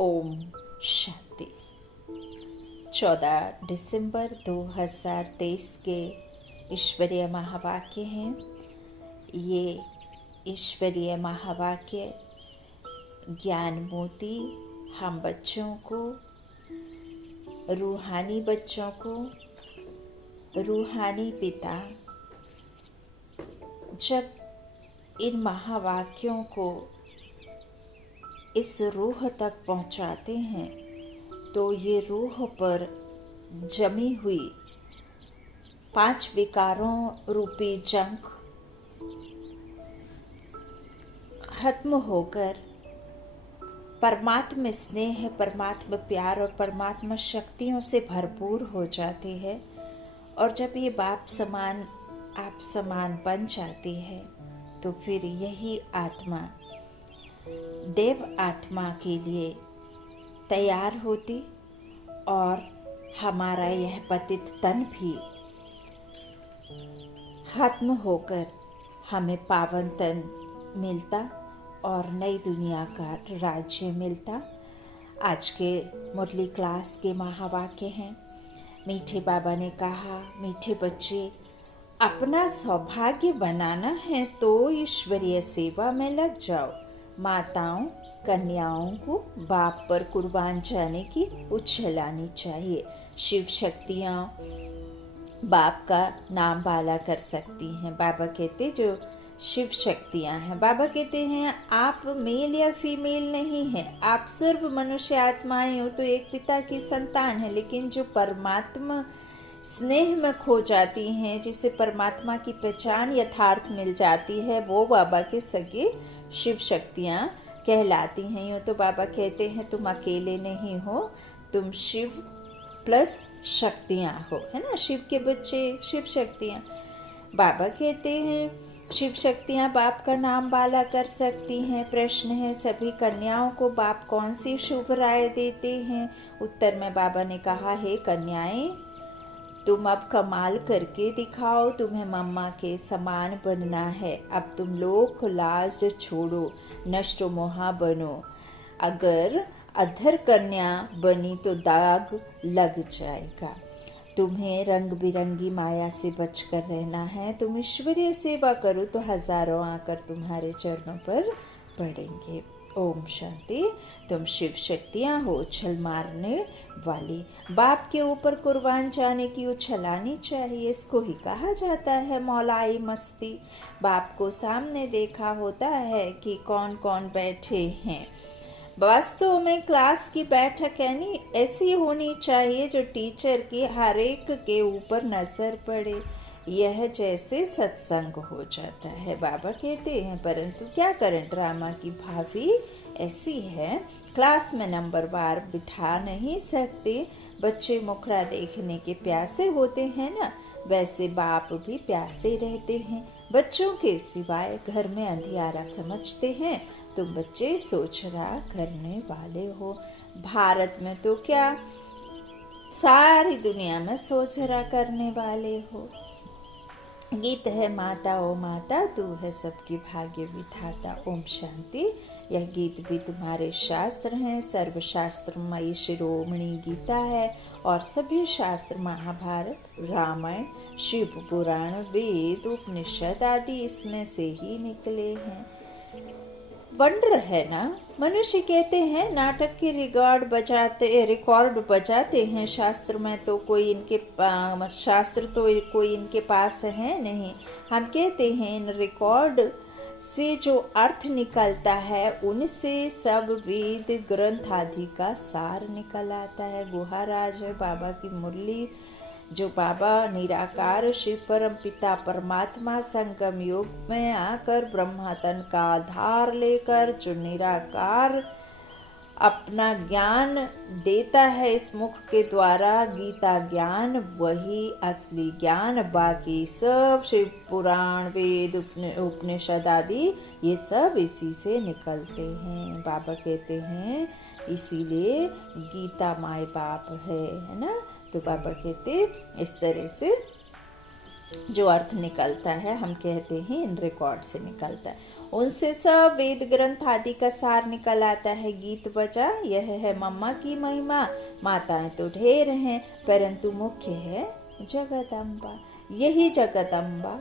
ओम शांति। 14 दिसंबर 2023 के ईश्वरीय महावाक्य हैं। ये ईश्वरीय महावाक्य ज्ञान मोती हम बच्चों को, रूहानी बच्चों को, रूहानी पिता जब इन महावाक्यों को इस रूह तक पहुंचाते हैं तो ये रूह पर जमी हुई 5 विकारों रूपी जंग खत्म होकर परमात्मा स्नेह, परमात्मा प्यार और परमात्मा शक्तियों से भरपूर हो जाती है। और जब ये बाप समान आप समान बन जाती है तो फिर यही आत्मा देव आत्मा के लिए तैयार होती और हमारा यह पतित तन भी खत्म होकर हमें पावन तन मिलता और नई दुनिया का राज्य मिलता। आज के मुरली क्लास के महावाक्य हैं। मीठे बाबा ने कहा, मीठे बच्चे, अपना सौभाग्य बनाना है तो ईश्वरीय सेवा में लग जाओ। माताओं कन्याओं को बाप पर कुर्बान जाने की उछलानी चाहिए। शिव शक्तियाँ बाप का नाम बाला कर सकती हैं। बाबा कहते जो शिव शक्तियाँ हैं, बाबा कहते हैं आप मेल या फीमेल नहीं हैं, आप सर्व मनुष्य आत्माएं हो तो एक पिता की संतान है। लेकिन जो परमात्मा स्नेह में खो जाती हैं, जिसे परमात्मा की पहचान यथार्थ मिल जाती है, वो बाबा के सगे शिव शक्तियाँ कहलाती हैं। यूँ तो बाबा कहते हैं तुम अकेले नहीं हो, तुम शिव प्लस शक्तियाँ हो, है ना। शिव के बच्चे शिव शक्तियाँ। बाबा कहते हैं शिव शक्तियाँ बाप का नाम बाला कर सकती हैं। प्रश्न है सभी कन्याओं को बाप कौन सी शुभ राय देते हैं। उत्तर में बाबा ने कहा है, कन्याएं तुम अब कमाल करके दिखाओ, तुम्हें मम्मा के समान बनना है। अब तुम लोग लाज छोड़ो, नष्ट मोहा बनो। अगर अधर कन्या बनी तो दाग लग जाएगा। तुम्हें रंग बिरंगी माया से बचकर रहना है। तुम ईश्वरीय सेवा करो तो हजारों आकर तुम्हारे चरणों पर पड़ेंगे। ओम शांति। तुम शिव शक्तियाँ हो, उछल मारने वाली। बाप के ऊपर कुर्बान जाने की उछलानी चाहिए। इसको ही कहा जाता है मौलाई मस्ती। बाप को सामने देखा होता है कि कौन कौन बैठे हैं। वास्तव में क्लास की बैठक यानी ऐसी होनी चाहिए जो टीचर की हर एक के ऊपर नजर पड़े। यह जैसे सत्संग हो जाता है, बाबा कहते हैं। परंतु क्या करें, ड्रामा की भाभी ऐसी है, क्लास में नंबरवार बिठा नहीं सकते। बच्चे मुखड़ा देखने के प्यासे होते हैं ना, वैसे बाप भी प्यासे रहते हैं। बच्चों के सिवाय घर में अंधियारा समझते हैं। तुम बच्चे सोचरा करने वाले हो। भारत में तो क्या, सारी दुनिया में सोचरा करने वाले हो। गीत है माता ओ माता, तू है सबकी भाग्य विधाता। ओम शांति। यह गीत भी तुम्हारे शास्त्र हैं। सर्वशास्त्रमयी शिरोमणि गीता है और सभी शास्त्र महाभारत, रामायण, शिव पुराण, वेद, उपनिषद आदि इसमें से ही निकले हैं। वंडर है ना। मनुष्य कहते हैं नाटक की रिकॉर्ड बजाते हैं। शास्त्र में तो कोई इनके शास्त्र तो कोई इनके पास है नहीं। हम कहते हैं इन रिकॉर्ड से जो अर्थ निकलता है उनसे सब वेद ग्रंथ आदि का सार निकल आता है। गुहाराज है बाबा की मुरली, जो बाबा निराकार शिव परम पिता परमात्मा संगम योग में आकर ब्रह्मा तन का आधार लेकर जो निराकार अपना ज्ञान देता है इस मुख के द्वारा, गीता ज्ञान वही असली ज्ञान। बाकी सब शिव पुराण, वेद, उपनिषद आदि ये सब इसी से निकलते हैं। बाबा कहते हैं इसीलिए गीता माय बाप है ना। तो बाबा कहते इस तरह से जो अर्थ निकलता है, हम कहते हैं इन रिकॉर्ड से निकलता है, उनसे सब वेद ग्रंथ आदि का सार निकल आता है। गीत बजा यह है मम्मा की महिमा, माताएं तो ढेर हैं परंतु मुख्य है जगदम्बा। यही जगदम्बा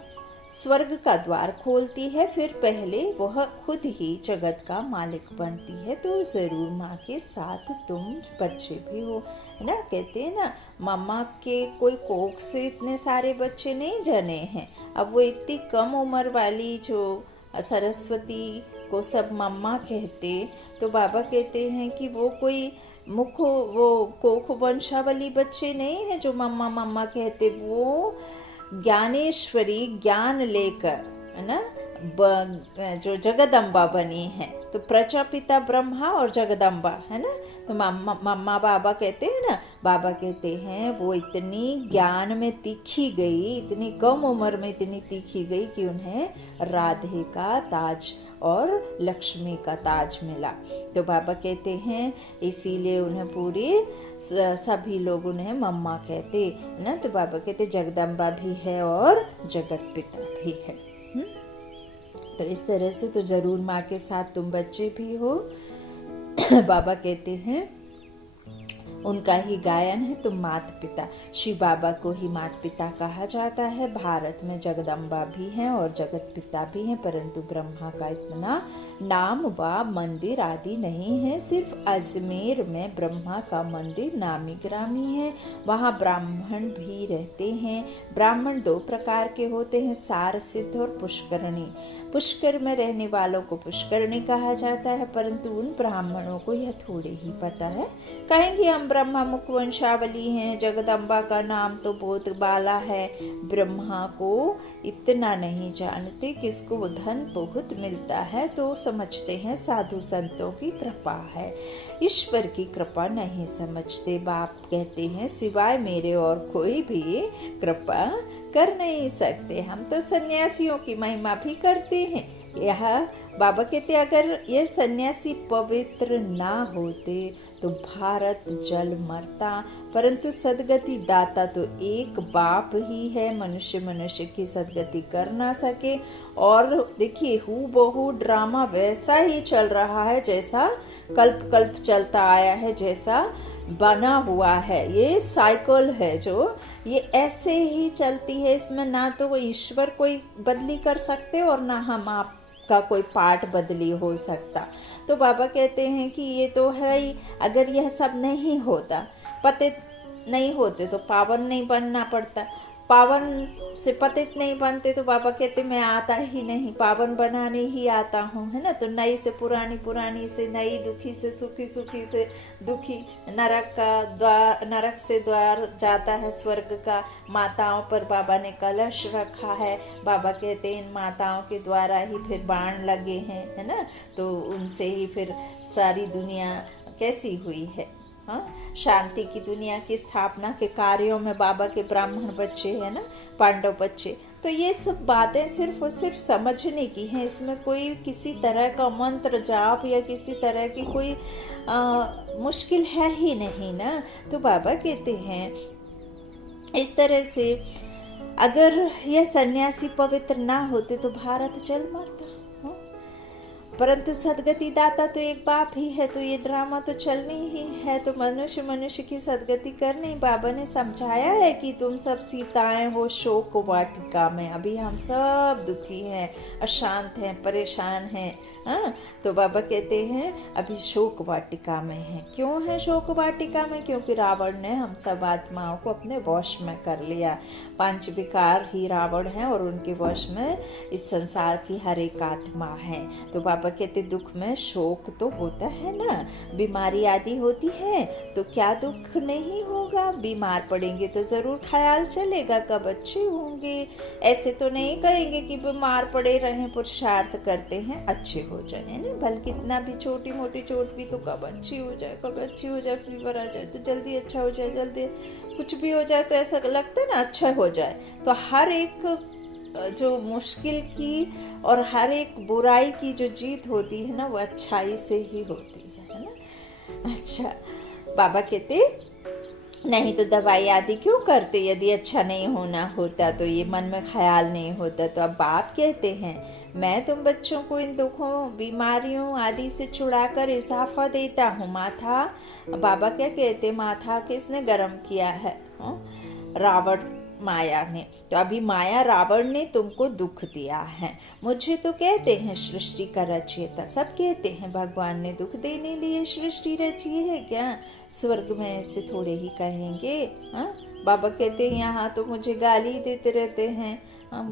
स्वर्ग का द्वार खोलती है, फिर पहले वह खुद ही जगत का मालिक बनती है। तो जरूर माँ के साथ तुम बच्चे भी हो, है ना। कहते हैं ना, मम्मा के कोई कोख से इतने सारे बच्चे नहीं जने हैं। अब वो इतनी कम उम्र वाली जो सरस्वती को सब मम्मा कहते, तो बाबा कहते हैं कि वो कोई वो कोख वंशावली बच्चे नहीं है जो मम्मा मम्मा कहते। वो ज्ञानेश्वरी ज्ञान लेकर, है ना, जो जगदम्बा बनी है। तो प्रजापिता ब्रह्मा और जगदम्बा, है ना। तो मम्मा बाबा कहते हैं ना, बाबा कहते हैं वो इतनी ज्ञान में तीखी गई, इतनी कम उम्र में इतनी तीखी गई कि उन्हें राधे का ताज और लक्ष्मी का ताज मिला। तो बाबा कहते हैं इसीलिए उन्हें पूरी सभी लोग उन्हें मम्मा कहते ना। तो बाबा कहते जगदम्बा भी है और जगत पिता भी है। तो इस तरह से तो जरूर माँ के साथ तुम बच्चे भी हो। बाबा कहते हैं उनका ही गायन है तुम माता पिता। शिव बाबा को ही माता पिता कहा जाता है। भारत में जगदम्बा भी हैं और जगत पिता भी हैं, परंतु ब्रह्मा का इतना नाम व मंदिर आदि नहीं है। सिर्फ अजमेर में ब्रह्मा का मंदिर नामी ग्रामी है। वहाँ ब्राह्मण भी रहते हैं। ब्राह्मण 2 प्रकार के होते हैं, सार सिद्ध और पुष्करणी। पुष्कर में रहने वालों को पुष्करणी कहा जाता है, परंतु उन ब्राह्मणों को यह थोड़े ही पता है। कहेंगे हम ब्रह्मा मुख वंशावली हैं, जगदम्बा का नाम तो बहुत बाला है। ब्रह्मा को इतना नहीं जानते, किसको धन बहुत मिलता है तो समझते हैं साधु संतों की कृपा है, ईश्वर की कृपा नहीं समझते। बाप कहते हैं सिवाय मेरे और कोई भी कृपा कर नहीं सकते। हम तो सन्यासियों की महिमा भी करते हैं। यह बाबा कहते अगर ये सन्यासी पवित्र ना होते तो भारत जल मरता, परंतु सदगति दाता तो एक बाप ही है। मनुष्य की सदगति कर ना सके। और देखिए हूबहू ड्रामा वैसा ही चल रहा है जैसा कल्प कल्प चलता आया है, जैसा बना हुआ है। ये साइकिल है जो ये ऐसे ही चलती है। इसमें ना तो वो ईश्वर कोई बदली कर सकते और ना हम आप का कोई पार्ट बदली हो सकता। तो बाबा कहते हैं कि ये तो है ही। अगर यह सब नहीं होता, पतित नहीं होते तो पावन नहीं बनना पड़ता। पावन से पतित नहीं बनते तो बाबा कहते मैं आता ही नहीं, पावन बनाने ही आता हूँ, है ना। तो नई से पुरानी, पुरानी से नई, दुखी से सुखी, सुखी से दुखी, नरक का द्वार, नरक से द्वार जाता है स्वर्ग का। माताओं पर बाबा ने कलश रखा है। बाबा कहते हैं इन माताओं के द्वारा ही फिर बाण लगे हैं, है ना। तो उनसे ही फिर सारी दुनिया कैसी हुई है। हाँ, शांति की दुनिया की स्थापना के कार्यों में बाबा के ब्राह्मण बच्चे है ना, पांडव बच्चे। तो ये सब बातें सिर्फ और सिर्फ समझने की हैं। इसमें कोई किसी तरह का मंत्र जाप या किसी तरह की कोई मुश्किल है ही नहीं ना। तो बाबा कहते हैं इस तरह से अगर यह सन्यासी पवित्र ना होते तो भारत जल मरता। परंतु सदगति दाता तो एक बाप ही है, तो ये ड्रामा तो चलनी ही है। तो मनुष्य की सदगति करनी। बाबा ने समझाया है कि तुम सब सीताएं हो शोक वाटिका में। अभी हम सब दुखी हैं, अशांत हैं, परेशान हैं। हाँ, तो बाबा कहते हैं अभी शोक वाटिका में है। क्यों है शोक वाटिका में? क्योंकि रावण ने हम सब आत्माओं को अपने वश में कर लिया। 5 विकार ही रावण है और उनके वश में इस संसार की हर एक आत्मा है। तो बाबा कहते दुख में शोक तो होता है ना, बीमारी आदि होती है, तो क्या दुख नहीं होगा? बीमार पड़ेंगे तो जरूर ख्याल चलेगा कब अच्छे होंगे। ऐसे तो नहीं कहेंगे कि बीमार पड़े रहें, पुरुषार्थ करते हैं अच्छे हो जाए ना। बल्कि कितना भी छोटी मोटी चोट भी तो कब अच्छी हो जाए, कब अच्छी हो जाए। फीवर आ जाए तो जल्दी अच्छा हो जाए, जल्दी कुछ भी हो जाए तो ऐसा लगता है ना अच्छा हो जाए। तो हर एक जो मुश्किल की और हर एक बुराई की जो जीत होती है ना, वो अच्छाई से ही होती है ना। अच्छा, बाबा कहते नहीं तो दवाई आदि क्यों करते? यदि अच्छा नहीं होना होता तो ये मन में ख्याल नहीं होता। तो अब बाप कहते हैं मैं तुम बच्चों को इन दुखों बीमारियों आदि से छुड़ाकर इजाफा देता हूँ। माथा, बाबा क्या कहते, माथा किसने गर्म किया है? रावण, माया ने। तो अभी माया रावण ने तुमको दुख दिया है। मुझे तो कहते हैं सृष्टि का रचयिता, सब कहते हैं भगवान ने दुख देने लिए सृष्टि रची है क्या? स्वर्ग में ऐसे थोड़े ही कहेंगे। हाँ, बाबा कहते हैं यहाँ तो मुझे गाली देते रहते हैं।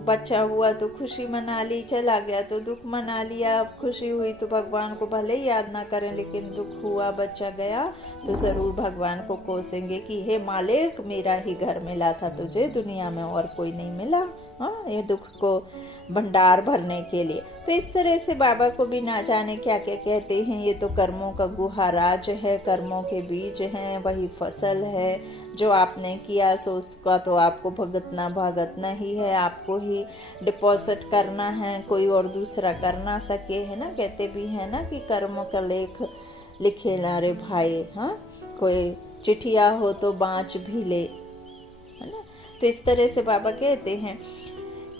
बच्चा हुआ तो खुशी मना ली, चला गया तो दुख मना लिया। अब खुशी हुई तो भगवान को भले ही याद ना करें, लेकिन दुख हुआ, बच्चा गया तो जरूर भगवान को कोसेंगे कि हे मालिक, मेरा ही घर मिला था तुझे, दुनिया में और कोई नहीं मिला। हाँ, ये दुख को भंडार भरने के लिए। तो इस तरह से बाबा को भी ना जाने क्या क्या कहते हैं। ये तो कर्मों का गुहाराज है, कर्मों के बीज हैं, वही फसल है जो आपने किया सो उसका तो आपको भुगतना ही है, आपको ही डिपॉजिट करना है, कोई और दूसरा कर ना सके, है ना। कहते भी है ना कि कर्मों का लेख लिखे ना रे भाई। हाँ, कोई चिट्ठिया हो तो बाँच भी ले, है ना। तो इस तरह से बाबा कहते हैं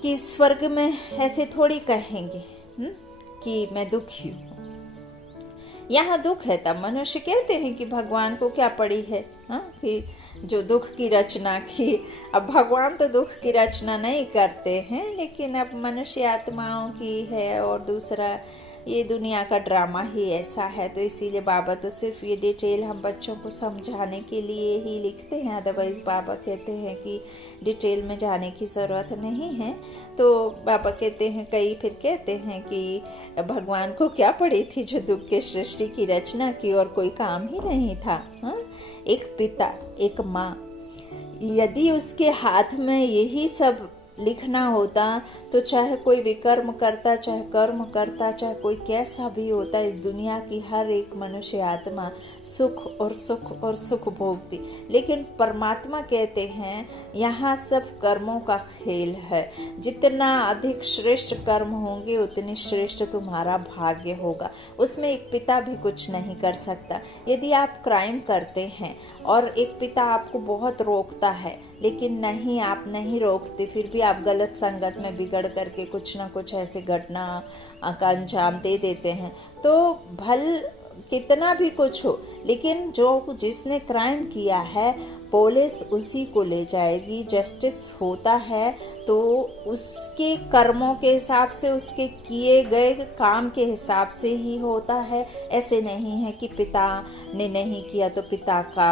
कि स्वर्ग में ऐसे थोड़ी कहेंगे कि मैं दुखी हूँ। यहाँ दुख है तब मनुष्य कहते हैं कि भगवान को क्या पड़ी है। हाँ, कि जो दुख की रचना की। अब भगवान तो दुख की रचना नहीं करते हैं, लेकिन अब मनुष्य आत्माओं की है और दूसरा ये दुनिया का ड्रामा ही ऐसा है। तो इसीलिए बाबा तो सिर्फ ये डिटेल हम बच्चों को समझाने के लिए ही लिखते हैं। अदरवाइज बाबा कहते हैं कि डिटेल में जाने की ज़रूरत नहीं है। तो बाबा कहते हैं, कई फिर कहते हैं कि भगवान को क्या पड़ी थी जो दुख के सृष्टि की रचना की और कोई काम ही नहीं था। हाँ, एक पिता, एक माँ, यदि उसके हाथ में यही सब लिखना होता तो चाहे कोई विकर्म करता, चाहे कर्म करता, चाहे कोई कैसा भी होता, इस दुनिया की हर एक मनुष्य आत्मा सुख और सुख और सुख भोगती। लेकिन परमात्मा कहते हैं यहाँ सब कर्मों का खेल है। जितना अधिक श्रेष्ठ कर्म होंगे उतनी श्रेष्ठ तुम्हारा भाग्य होगा। उसमें एक पिता भी कुछ नहीं कर सकता। यदि आप क्राइम करते हैं और एक पिता आपको बहुत रोकता है, लेकिन नहीं, आप नहीं रोकते, फिर भी आप गलत संगत में बिगड़ करके कुछ ना कुछ ऐसे घटना का अंजाम दे देते हैं, तो भल कितना भी कुछ हो, लेकिन जो जिसने क्राइम किया है पुलिस उसी को ले जाएगी। जस्टिस होता है तो उसके कर्मों के हिसाब से, उसके किए गए काम के हिसाब से ही होता है। ऐसे नहीं है कि पिता ने नहीं किया तो पिता का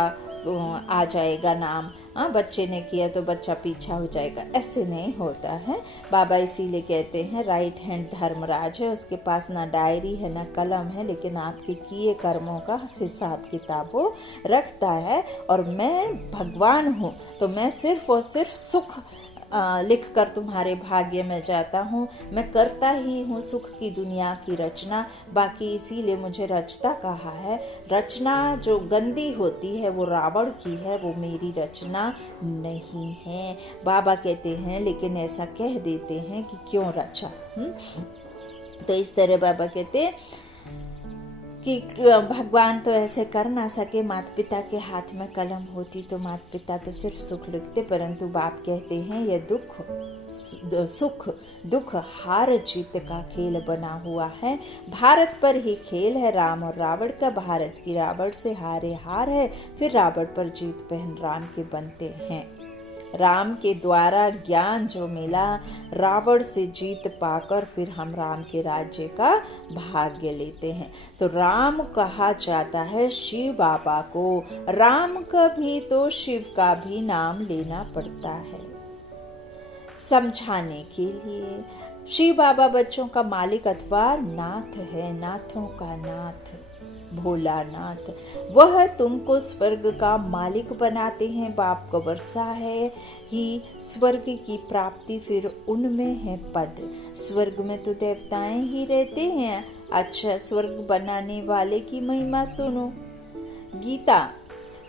आ जाएगा नाम, हाँ, बच्चे ने किया तो बच्चा पीछा हो जाएगा, ऐसे नहीं होता है। बाबा इसीलिए कहते हैं राइट हैंड धर्मराज है, उसके पास ना डायरी है ना कलम है, लेकिन आपके किए कर्मों का हिसाब किताब वो रखता है। और मैं भगवान हूँ तो मैं सिर्फ और सिर्फ सुख लिख कर तुम्हारे भाग्य में जाता हूँ। मैं करता ही हूँ सुख की दुनिया की रचना, बाकी इसीलिए मुझे रचता कहा है। रचना जो गंदी होती है वो रावण की है, वो मेरी रचना नहीं है। बाबा कहते हैं लेकिन ऐसा कह देते हैं कि क्यों रचा। तो इस तरह बाबा कहते कि भगवान तो ऐसे कर ना सके। माता पिता के हाथ में कलम होती तो माता पिता तो सिर्फ सुख लिखते, परंतु बाप कहते हैं यह सुख दुख हार जीत का खेल बना हुआ है। भारत पर ही खेल है राम और रावण का। भारत की रावण से हारे हार है, फिर रावण पर जीत पहन राम के बनते हैं। राम के द्वारा ज्ञान जो मिला, रावण से जीत पाकर फिर हम राम के राज्य का भाग्य लेते हैं। तो राम कहा जाता है शिव बाबा को। राम का भी तो शिव का भी नाम लेना पड़ता है समझाने के लिए। शिव बाबा बच्चों का मालिक अथवा नाथ है, नाथों का नाथ, भोलानाथ। वह तुमको स्वर्ग का मालिक बनाते हैं। बाप का वर्षा है कि स्वर्ग की प्राप्ति फिर उनमें है पद। स्वर्ग में तो देवताएं ही रहते हैं। अच्छा, स्वर्ग बनाने वाले की महिमा सुनो। गीता,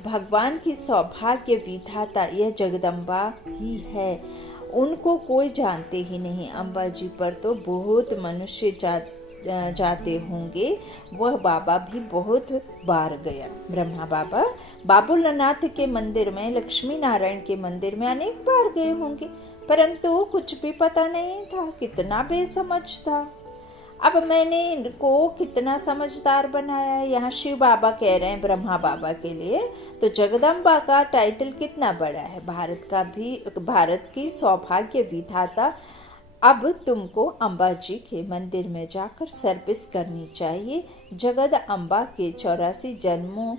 भगवान की सौभाग्य विधाता यह जगदम्बा ही है, उनको कोई जानते ही नहीं। अम्बा जी पर तो बहुत मनुष्य जाते होंगे, वह बाबा भी बहुत बार गया। ब्रह्मा बाबा बाबुलनाथ के मंदिर में, लक्ष्मी नारायण के मंदिर में अनेक बार गए होंगे, परंतु कुछ भी पता नहीं था। कितना बेसमझ था। अब मैंने इनको कितना समझदार बनाया है। यहाँ शिव बाबा कह रहे हैं ब्रह्मा बाबा के लिए, तो जगदम्बा का टाइटल कितना बड़ा है। भारत की सौभाग्य विधाता। अब तुमको अम्बा जी के मंदिर में जाकर सर्विस करनी चाहिए। जगद अम्बा के 84 जन्मों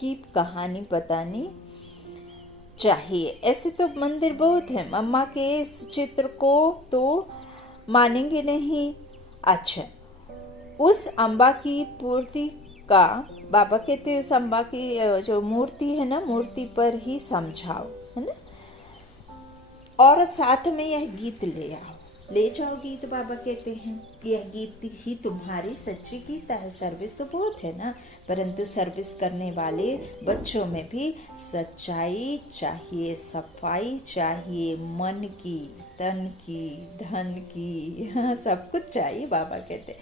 की कहानी बतानी चाहिए। ऐसे तो मंदिर बहुत हैं। अम्मा के इस चित्र को तो मानेंगे नहीं। अच्छा, उस अम्बा की पूर्ति का, बाबा कहते उस अम्बा की जो मूर्ति है ना, मूर्ति पर ही समझाओ, है ना। और साथ में यह गीत ले आओ, ले जाओ गीत। बाबा कहते हैं यह गीत ही तुम्हारी सच्ची गीता है। सर्विस तो बहुत है ना, परंतु सर्विस करने वाले बच्चों में भी सच्चाई चाहिए, सफाई चाहिए, मन की, तन की, धन की, हाँ, सब कुछ चाहिए। बाबा कहते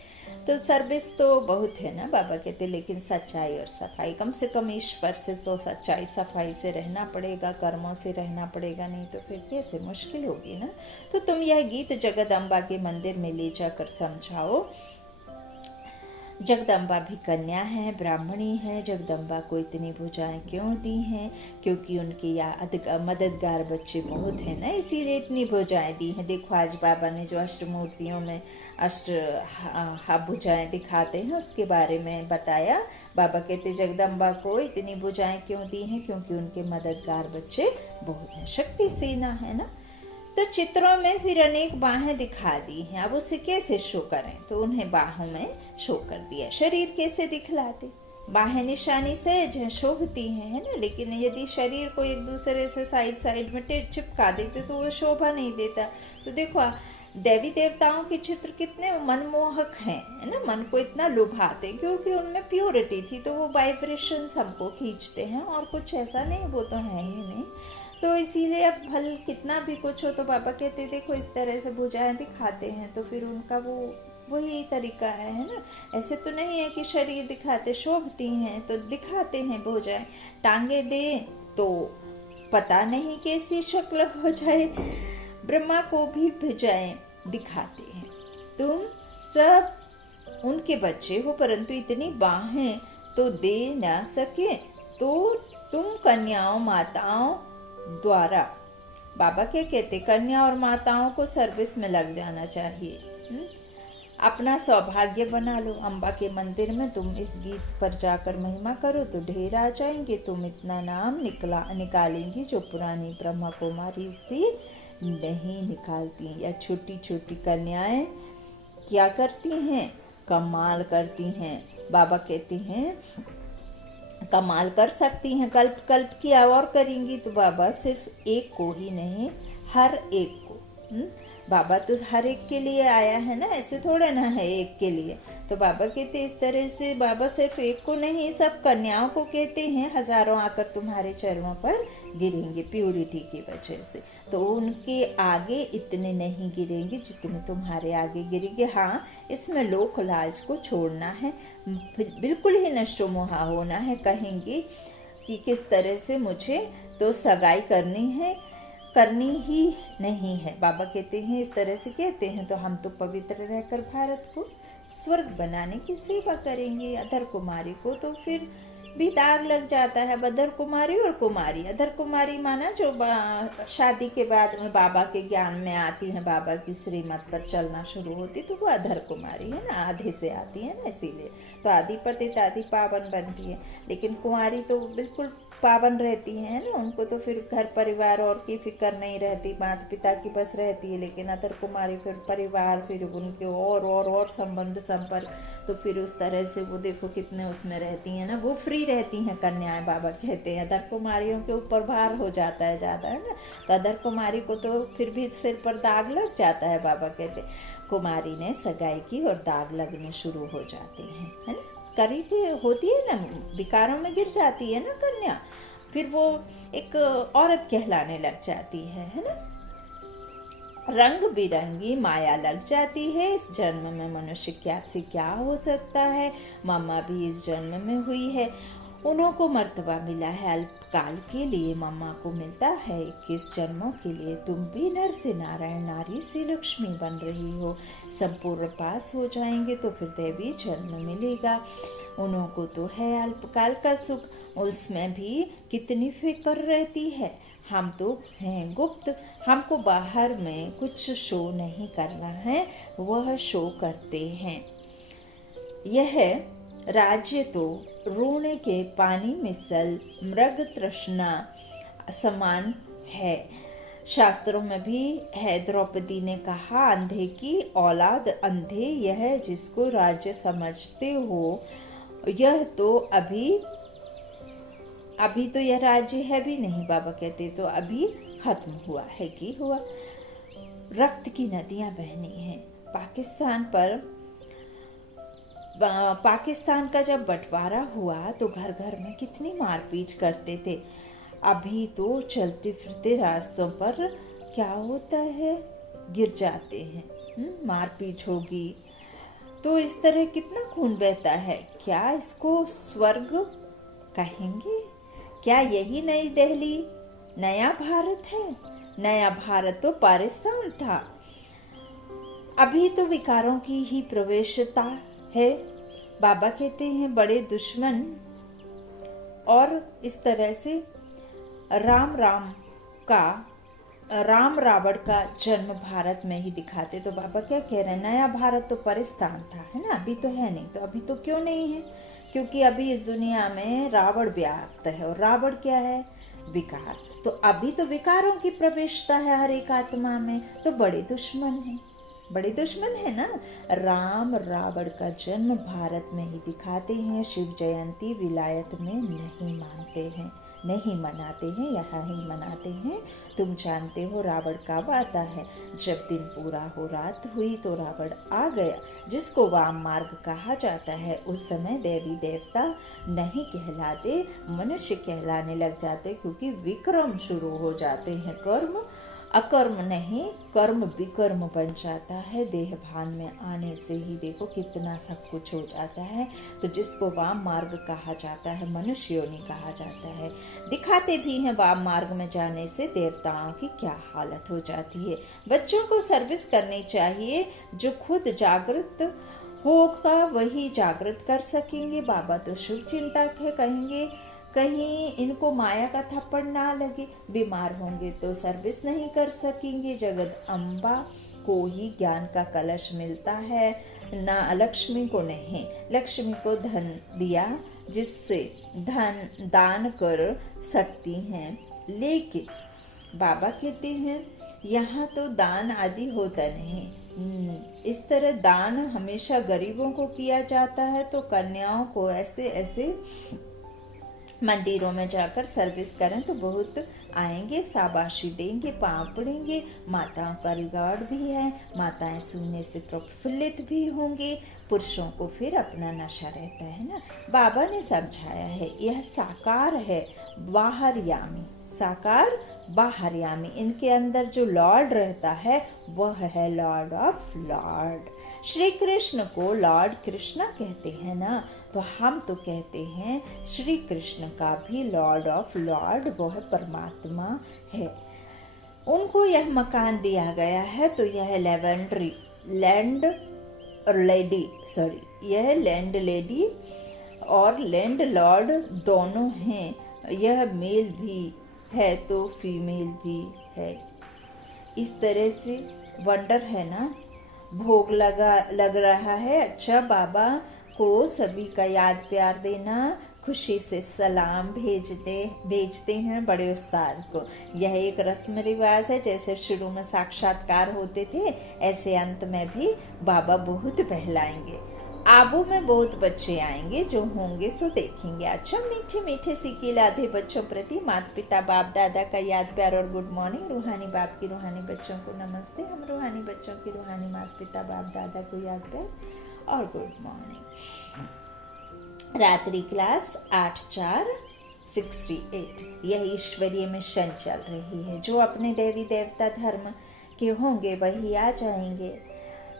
तो सर्विस तो बहुत है ना, बाबा कहते, लेकिन सच्चाई और सफाई, कम से कम ईश्वर से तो सच्चाई सफाई से रहना पड़ेगा, कर्मों से रहना पड़ेगा, नहीं तो फिर कैसे, मुश्किल होगी ना। तो तुम यह गीत जगदम्बा के मंदिर में ले जाकर समझाओ। जगदम्बा भी कन्या है, ब्राह्मणी है। जगदम्बा को इतनी भुजाएं क्यों दी हैं? क्योंकि उनके यहाँ मददगार बच्चे बहुत हैं ना, इसीलिए इतनी भुजाएं दी हैं। देखो आज बाबा ने जो अष्टमूर्तियों में भुजाएं दिखाते हैं उसके बारे में बताया। बाबा कहते जगदम्बा को इतनी भुजाएं क्यों दी हैं? क्योंकि उनके मददगार बच्चे बहुत हैं। शक्ति सेना है ना। तो चित्रों में फिर अनेक बाहें दिखा दी हैं। अब उसे कैसे शो करें? तो उन्हें बाहों में शो कर दिया। शरीर कैसे दिखलाते? बाहें निशानी सहज हैं, शोभती हैं, है ना। लेकिन यदि शरीर को एक दूसरे से साइड में चिपका देते तो वो शोभा नहीं देता। तो देखो देवी देवताओं के चित्र कितने मनमोहक हैं, है ना, मन को इतना लुभाते, क्योंकि उनमें प्योरिटी थी। तो वो वाइब्रेशंस हमको खींचते हैं, और कुछ ऐसा नहीं, वो तो है ही नहीं। तो इसीलिए अब भल कितना भी कुछ हो, तो बाबा कहते देखो इस तरह से भुजाएं दिखाते हैं, तो फिर उनका वही तरीका है ना। ऐसे तो नहीं है कि शरीर दिखाते, शोभती हैं तो दिखाते हैं भुजाएं। टांगे दे तो पता नहीं कैसी शक्ल हो जाए। ब्रह्मा को भी भुजाएं दिखाते हैं। तुम सब उनके बच्चे हो, परंतु इतनी बाहें तो दे ना सके, तो तुम कन्याओं माताओं द्वारा, बाबा क्या कहते, कन्या और माताओं को सर्विस में लग जाना चाहिए। अपना सौभाग्य बना लो। अम्बा के मंदिर में तुम इस गीत पर जाकर महिमा करो तो ढेर आ जाएंगे। तुम इतना नाम निकालेंगी जो पुरानी ब्रह्मा कुमारी भी नहीं निकालती। या छोटी छोटी कन्याएं क्या करती हैं? कमाल करती हैं। बाबा कहते हैं कमाल कर सकती हैं, कल्प किया और करेंगी। तो बाबा सिर्फ एक को ही नहीं, हर एक को। बाबा तो हर एक के लिए आया है ना, ऐसे थोड़ा ना है एक के लिए। तो बाबा कहते इस तरह से, बाबा सिर्फ एक को नहीं, सब कन्याओं को कहते हैं, हजारों आकर तुम्हारे चरणों पर गिरेंगे प्यूरिटी की वजह से। तो उनके आगे इतने नहीं गिरेंगे जितने तुम्हारे आगे गिरेंगे। हाँ, इसमें लोक लाज को छोड़ना है, बिल्कुल ही नष्टो मोहा होना है। कहेंगे कि किस तरह से मुझे तो सगाई करनी ही नहीं है। बाबा कहते हैं इस तरह से कहते हैं तो हम तो पवित्र रहकर भारत को स्वर्ग बनाने की सेवा करेंगे। अधर कुमारी को तो फिर भी दाग लग जाता है। अधर कुमारी और कुमारी, अधर कुमारी माना जो शादी के बाद में बाबा के ज्ञान में आती है, बाबा की श्रीमत पर चलना शुरू होती, तो वो अधर कुमारी है ना, आधे से आती है ना, इसीलिए तो आदि पतित आदि पावन बनती है। लेकिन कुंवारी तो बिल्कुल पावन रहती है ना, उनको तो फिर घर परिवार और की फिक्र नहीं रहती, माता पिता की बस रहती है। लेकिन अधर कुमारी फिर परिवार, फिर उनके और संबंध संपर्क, तो फिर उस तरह से वो देखो कितने उसमें रहती हैं ना, वो फ्री रहती हैं कन्याएं। बाबा कहते हैं अधर कुमारियों के ऊपर भार हो जाता है ज़्यादा, है ना। तो अधर कुमारी को तो फिर भी सिर पर दाग लग जाता है। बाबा कहते कुमारी ने सगाई की और दाग लगने शुरू हो जाते हैं, है ना। करी के होती है ना, विकारों में गिर जाती है ना कन्या, फिर वो एक औरत कहलाने लग जाती है ना। रंग बिरंगी माया लग जाती है। इस जन्म में मनुष्य क्या से क्या हो सकता है। मम्मा भी इस जन्म में हुई है, उन्हों को मर्तबा मिला है अल्पकाल के लिए, मम्मा को मिलता है 21 जन्मों के लिए। तुम भी नर से नारायण, नारी से लक्ष्मी बन रही हो। संपूर्ण पास हो जाएंगे तो फिर देवी जन्म मिलेगा। उन्हों को तो है अल्पकाल का सुख, उसमें भी कितनी फिक्र रहती है। हम तो हैं गुप्त, हमको बाहर में कुछ शो नहीं करना है, वह शो करते हैं। यह राज्य तो रोने के पानी मिसल मृग तृष्णा समान है। शास्त्रों में भी है, द्रौपदी ने कहा अंधे की औलाद अंधे, यह जिसको राज्य समझते हो, यह तो अभी तो यह राज्य है भी नहीं। बाबा कहते तो अभी खत्म हुआ है कि हुआ। रक्त की नदियां बहनी हैं। पाकिस्तान का जब बंटवारा हुआ तो घर घर में कितनी मारपीट करते थे। अभी तो चलते फिरते रास्तों पर क्या होता है, गिर जाते हैं। मारपीट होगी तो इस तरह कितना खून बहता है। क्या इसको स्वर्ग कहेंगे? क्या यही नई दिल्ली नया भारत है? नया भारत तो पाकिस्तान था। अभी तो विकारों की ही प्रवेशता है। बाबा कहते हैं बड़े दुश्मन, और इस तरह से राम रावण का जन्म भारत में ही दिखाते। तो बाबा क्या कह रहे हैं, नया भारत तो पाकिस्तान था, है ना, अभी तो है नहीं। तो अभी तो क्यों नहीं है? क्योंकि अभी इस दुनिया में रावण व्याप्त है, और रावण क्या है? विकार। तो अभी तो विकारों की प्रवेशता है हर एक आत्मा में, तो बड़े दुश्मन है ना। राम रावण का जन्म भारत में ही दिखाते हैं। शिव जयंती विलायत में नहीं मनाते हैं, यहाँ ही मनाते हैं। तुम जानते हो रावण कब आता है? जब दिन पूरा हो रात हुई तो रावण आ गया, जिसको वाम मार्ग कहा जाता है। उस समय देवी देवता नहीं कहलाते, मनुष्य कहलाने लग जाते, क्योंकि विक्रम शुरू हो जाते हैं। कर्म अकर्म नहीं, कर्म विकर्म बन जाता है। देह भान में आने से ही देखो कितना सब कुछ हो जाता है। तो जिसको वाम मार्ग कहा जाता है, मनुष्य योनि कहा जाता है। दिखाते भी हैं वाम मार्ग में जाने से देवताओं की क्या हालत हो जाती है। बच्चों को सर्विस करनी चाहिए। जो खुद जागृत होगा वही जागृत कर सकेंगे। बाबा तो शुभ चिंतक है, कहेंगे कहीं इनको माया का थप्पड़ ना लगे। बीमार होंगे तो सर्विस नहीं कर सकेंगे। जगत अम्बा को ही ज्ञान का कलश मिलता है, ना लक्ष्मी को नहीं। लक्ष्मी को धन दिया जिससे धन दान कर सकती हैं, लेकिन बाबा कहते हैं यहाँ तो दान आदि होता नहीं। इस तरह दान हमेशा गरीबों को किया जाता है। तो कन्याओं को ऐसे मंदिरों में जाकर सर्विस करें तो बहुत आएंगे, शाबाशी देंगे, पाँव पड़ेंगे। माताओं का रिगार्ड भी है, माताएं सुनने से प्रफुल्लित भी होंगे। पुरुषों को फिर अपना नशा रहता है ना। बाबा ने समझाया है यह साकार है बाहरयामी, साकार बाहरयामी। इनके अंदर जो लॉर्ड रहता है वह है Lord of Lord. Shri Krishna को लॉर्ड कृष्णा कहते हैं ना, तो हम तो कहते हैं श्री कृष्ण का भी लॉर्ड ऑफ लॉर्ड वह परमात्मा है। उनको यह मकान दिया गया है, तो यह यह लैंड लेडी और लैंड लॉर्ड दोनों हैं। यह मेल भी है तो फीमेल भी है। इस तरह से वंडर है ना। भोग लग रहा है। अच्छा, बाबा को सभी का याद प्यार देना, खुशी से सलाम भेजते हैं बड़े उस्ताद को। यह एक रस्म रिवाज है। जैसे शुरू में साक्षात्कार होते थे, ऐसे अंत में भी बाबा बहुत बहलाएंगे। आबू में बहुत बच्चे आएंगे, जो होंगे सो देखेंगे। अच्छा, मीठे मीठे सीखे लादे बच्चों प्रति माता पिता बाप दादा का याद प्यार और गुड मॉर्निंग। रूहानी बाप की रूहानी बच्चों को नमस्ते। हम रूहानी बच्चों की रूहानी माता पिता बाप दादा को याद प्यार और गुड मॉर्निंग। रात्रि क्लास 8/4/68। यह ईश्वरीय मिशन चल रही है। जो अपने देवी देवता धर्म के होंगे वही आ जाएंगे।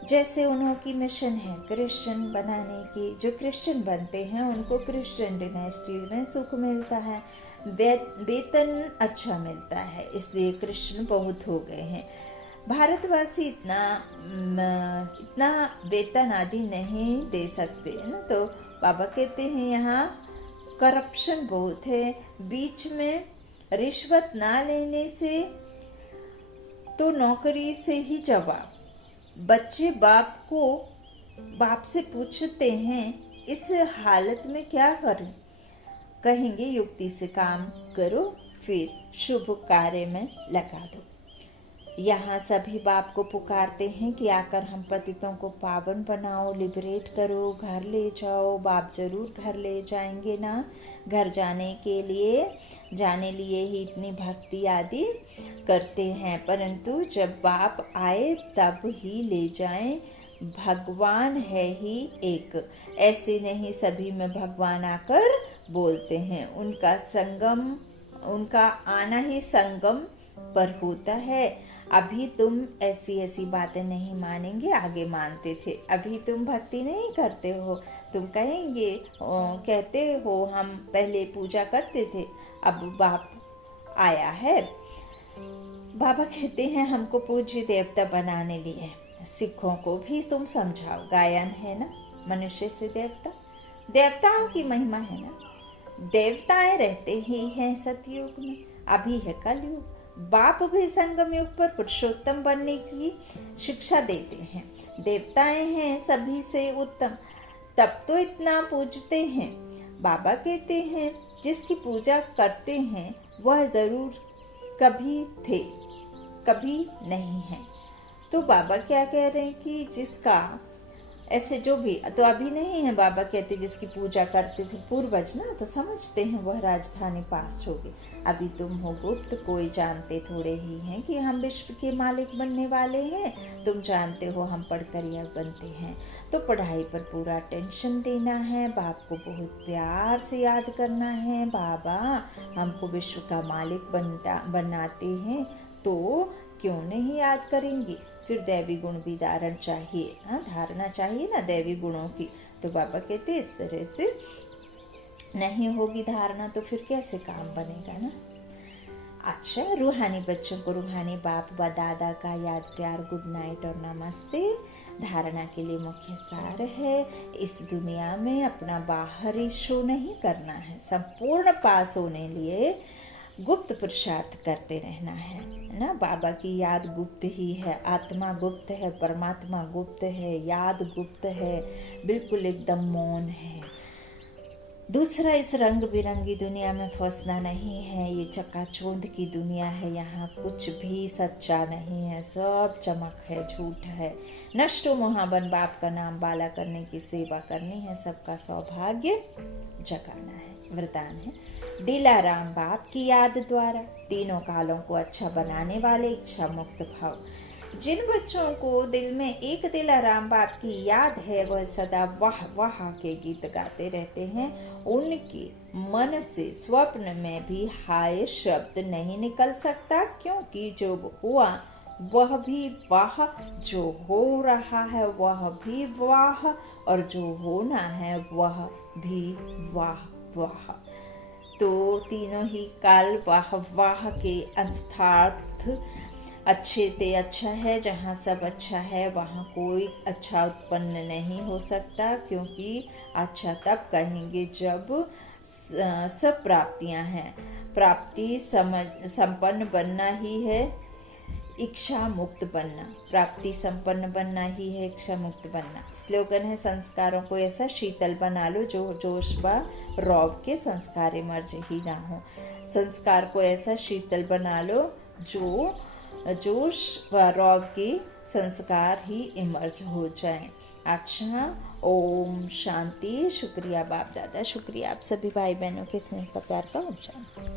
जैसे उनकी मिशन है क्रिश्चियन बनाने की, जो क्रिश्चियन बनते हैं उनको क्रिश्चियन डिनेस्टी में सुख मिलता है, वेतन अच्छा मिलता है, इसलिए क्रिश्चियन बहुत हो गए हैं। भारतवासी इतना वेतन आदि नहीं दे सकते है ना, तो बाबा कहते हैं यहाँ करप्शन बहुत है। बीच में रिश्वत ना लेने से तो नौकरी से ही जवाब। बच्चे बाप से पूछते हैं इस हालत में क्या करूं, कहेंगे युक्ति से काम करो, फिर शुभ कार्य में लगा दो। यहाँ सभी बाप को पुकारते हैं कि आकर हम पतितों को पावन बनाओ, लिबरेट करो, घर ले जाओ। बाप जरूर घर ले जाएंगे ना, घर जाने लिए ही इतनी भक्ति आदि करते हैं, परंतु जब बाप आए तब ही ले जाएं। भगवान है ही एक, ऐसे नहीं सभी में भगवान आकर बोलते हैं। उनका आना ही संगम पर होता है। अभी तुम ऐसी बातें नहीं मानेंगे, आगे मानते थे। अभी तुम भक्ति नहीं करते हो, तुम कहते हो हम पहले पूजा करते थे, अब बाप आया है। बाबा कहते हैं हमको पूज्य देवता बनाने लिए। सिखों को भी तुम समझाओ, गायन है ना, मनुष्य से देवताओं की महिमा है ना। देवताएं रहते ही हैं सतयुग में, अभी है कलयुग। बाप भी संगम युग पर पुरुषोत्तम बनने की शिक्षा देते हैं। देवताएं हैं सभी से उत्तम, तब तो इतना पूजते हैं। बाबा कहते हैं जिसकी पूजा करते हैं वह जरूर कभी थे, कभी नहीं है। तो बाबा क्या कह रहे हैं कि जिसका ऐसे जो भी तो अभी नहीं है, बाबा कहते जिसकी पूजा करते थे पूर्वज ना, तो समझते हैं वह राजधानी पास होगी। अभी तुम हो गुप्त, कोई जानते थोड़े ही हैं कि हम विश्व के मालिक बनने वाले हैं। तुम जानते हो हम पढ़कर यह बनते हैं, तो पढ़ाई पर पूरा टेंशन देना है। बाप को बहुत प्यार से याद करना है। बाबा हमको विश्व का मालिक बनाते हैं, तो क्यों नहीं याद करेंगे। फिर दैवी गुण भी धारणा चाहिए ना दैवी गुणों की। तो बाबा कहते इस तरह से नहीं होगी धारणा तो फिर कैसे काम बनेगा ना। अच्छा, रूहानी बच्चों को रूहानी बाप व दादा का याद, प्यार, गुड नाइट और नमस्ते। धारणा के लिए मुख्य सार है, इस दुनिया में अपना बाहरी शो नहीं करना है। संपूर्ण पास होने लिए गुप्त पुरुषार्थ करते रहना है ना। बाबा की याद गुप्त ही है, आत्मा गुप्त है, परमात्मा गुप्त है, याद गुप्त है, बिल्कुल एकदम मौन है। दूसरा, इस रंग बिरंगी दुनिया में फंसना नहीं है। ये चकाचौंध की दुनिया है, यहाँ कुछ भी सच्चा नहीं है, सब चमक है, झूठ है। नष्टो मोहाबन बाप का नाम बाला करने की सेवा करनी है, सबका सौभाग्य जगाना है, वरदान है। दिलाराम बाप की याद द्वारा तीनों कालों को अच्छा बनाने वाले इच्छा मुक्त भाव। जिन बच्चों को दिल में एक दिलाराम बाप की याद है, वह सदा वाह वाह के गीत गाते रहते हैं। उनके मन से स्वप्न में भी हाय शब्द नहीं निकल सकता, क्योंकि जो हुआ वह भी वाह, जो हो रहा है वह भी वाह, और जो होना है वह भी वाह वाह। तो तीनों ही काल वाह वाह के अर्थार्थ अच्छे ते अच्छा है। जहाँ सब अच्छा है वहाँ कोई अच्छा उत्पन्न नहीं हो सकता, क्योंकि अच्छा तब कहेंगे जब सब प्राप्तियाँ हैं। प्राप्ति संपन्न बनना ही है, इच्छा मुक्त बनना। प्राप्ति संपन्न बनना ही है, इच्छा मुक्त बनना। स्लोगन है, संस्कारों को ऐसा शीतल बना लो जो जोश व रौब के संस्कार मर्ज ही ना हो। संस्कार को ऐसा शीतल बना लो जो जोश व रौब के संस्कार ही इमर्ज हो जाएं। अच्छा, ओम शांति। शुक्रिया बाप दादा, शुक्रिया आप सभी भाई बहनों के स्नेह का, प्यार का। ओम शांति।